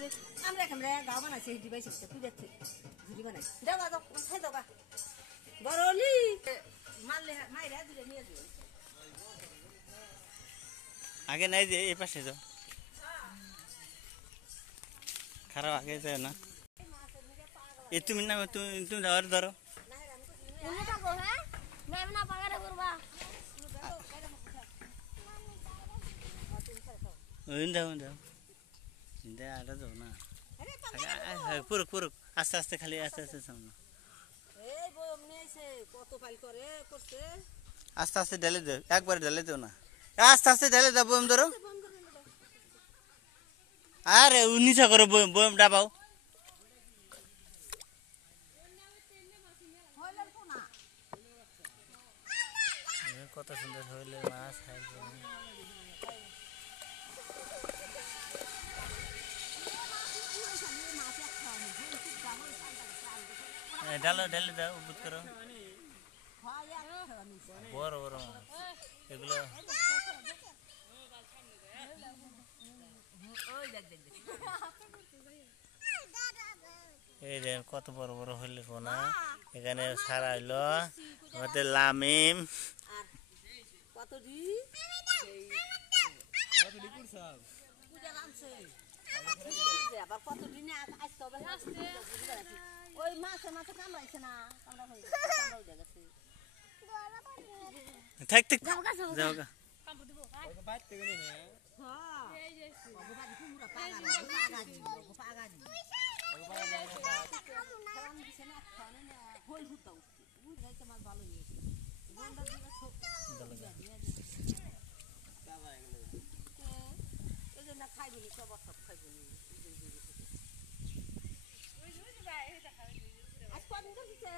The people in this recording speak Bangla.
যে আমরা গাও বানাইছে হিডি বাইছে তুই দেখছিস ঝুলি বানাই দাও দাও খাই দাও গা বড়লি মারলে মাইরা দিলে নিয়ে দিও আগে নাই যে এই পাশে যাও খারাপ আগে যায় না এ তুমি না তুমি ধরো ধরো যাও যাও আটা যাও না পুরুক পুরুক আস্তে আস্তে খালি আস্তে আস্তে সামনে আস্তে আস্তে ঢেলে দাও একবারে ঢেলে দাও না আস্তে আস্তে ঢেলে দাও বয়ম ধরো আরে নিচা করো বয়ম ডাবাও কত সুন্দর হইলে মাছ ডালো ঢেলে দাও বুঝ করো বড় বড় এগুলো এই রে কত বড় বড় হইলে কোনা এখানে সারা হইলো আমাদের লামিম ওই মাছে মাছে কামড়াইছে না কামড়া হয়ে গেছে থাক থাক যাও গা খাইবি সব সব খাইবি আজ কদিন তো দিছে